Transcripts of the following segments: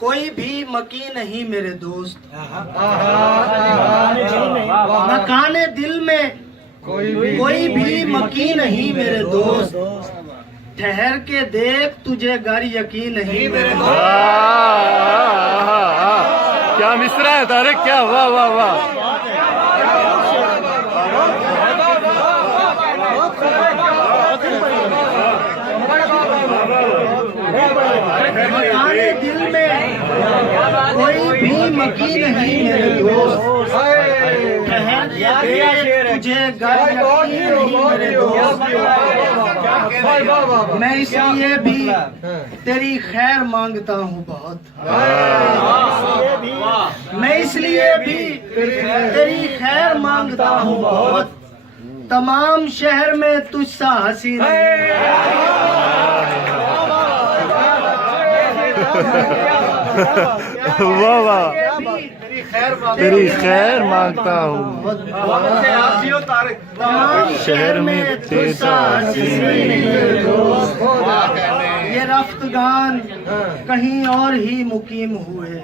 कोई भी मकी नहीं मेरे दोस्त, मकाने दिल में कोई भी मकी नहीं मेरे दोस्त। ठहर के देख तुझे घर यकीन नहीं मेरे दोस्त। क्या मिसरा है तारिक, क्या वाह वाह वाह। मकाने दिल में कोई भी मकी नहीं मेरे दोस्त। ठहर के देख तुझे घर यकीन नहीं मेरे दोस्त। मैं इसलिए भी तेरी खैर मांगता हूँ बहुत, मैं इसलिए भी तेरी खैर मांगता हूँ बहुत। तमाम शहर में तुझसा हंसी नहीं। वाह वाह, तेरी खैर मांगता हूँ। तमाम शहर में तुझसा हंसी नहीं। ये रफ्तगान कहीं और ही मुकीम हुए,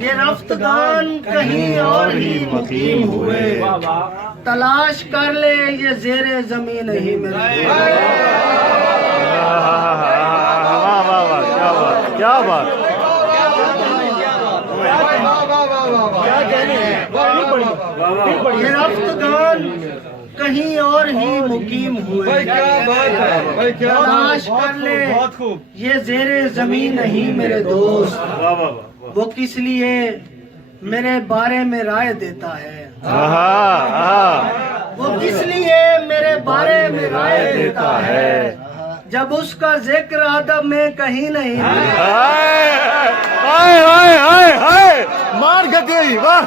ये रफ्तगान कहीं और ही मुकीम हुए। तलाश कर ले ये जेरे जमीन नहीं मिलती। वाह वाह वाह, क्या बात क्या बात। ये रफ्तगान कहीं और ही मुकीम हुए। तलाश कर ले ये जेरे जमीन नहीं मेरे दोस्त। वो किस लिए मेरे बारे में राय देता है, वो किस लिए मेरे बारे में राय देता है, जब उसका जिक्र अदब में कहीं नहीं। हाय हाय हाय हाय, मार गई वाह।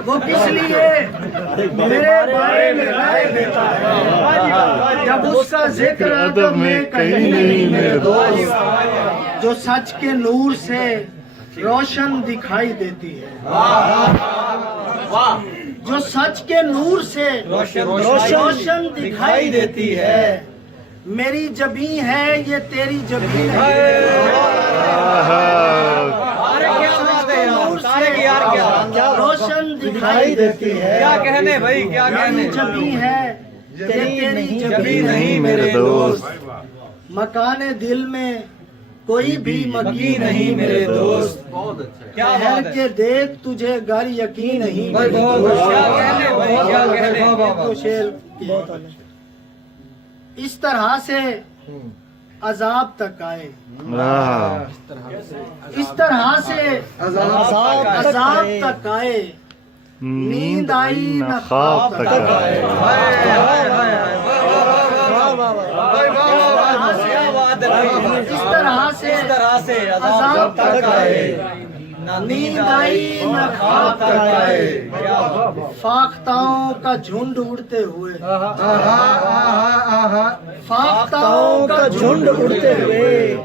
वो किस लिए मेरे बारे में राय देता है, जब उसका जिक्र अदब में कहीं नहीं मेरे दोस्त। जो सच के नूर से रोशन दिखाई देती है, जो सच के नूर से रोशन दिखाई देती है। मेरी जबी है ये तेरी जबी रोशन दिखाई देती है। क्या कहने भाई, क्या कहने। जबी है ये तेरी जबी नहीं मेरे दोस्त। मकाने दिल में कोई भी मकी नहीं मेरे दोस्त। ठहर के देख तुझे घर यकीन नहीं मेरे दोस्त। क्या कहने भाई, क्या कहने। तो शेर इस तरह से अजाब तक आए, इस तरह से अजाब तक आए। नींद आई न ख्वाब तक आए। इस तरह से अजाब तक आए। नींद आई न ख्वाब तक आए। फाख्ताओं का झुंड उड़ते हुए, फाख्ताओं का झुंड उड़ते हुए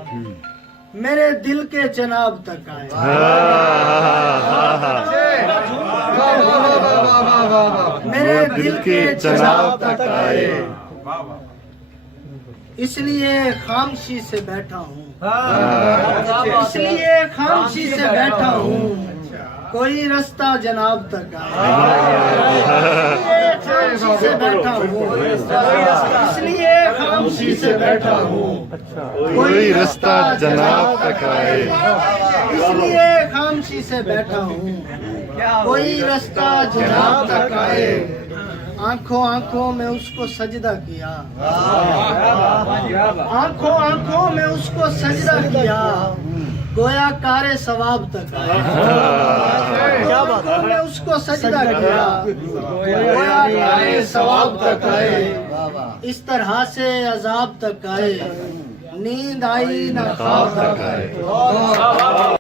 मेरे दिल के जनाब तक आए। मेरे दिल के जनाब तक आए। इसलिए खामोशी से बैठा हूँ, इसलिए खामोशी से बैठा हूँ। कोई रास्ता जनाब तक आए। खामोशी से बैठा हूँ, इसलिए खामोशी से बैठा हूँ। कोई रास्ता जनाब तक आए। इसलिए खामोशी से बैठा हूँ, कोई रास्ता जनाब तक आए। आंखों आंखों में उसको सजदा किया, आंखों आंखों में उसको सजदा किया। गोया कारे सवाब तक आए। आंखों में उसको सजदा किया, गोया कारे सवाब तक आए। इस तरह से अजाब तक आए। नींद आई न ख्वाब तक आए।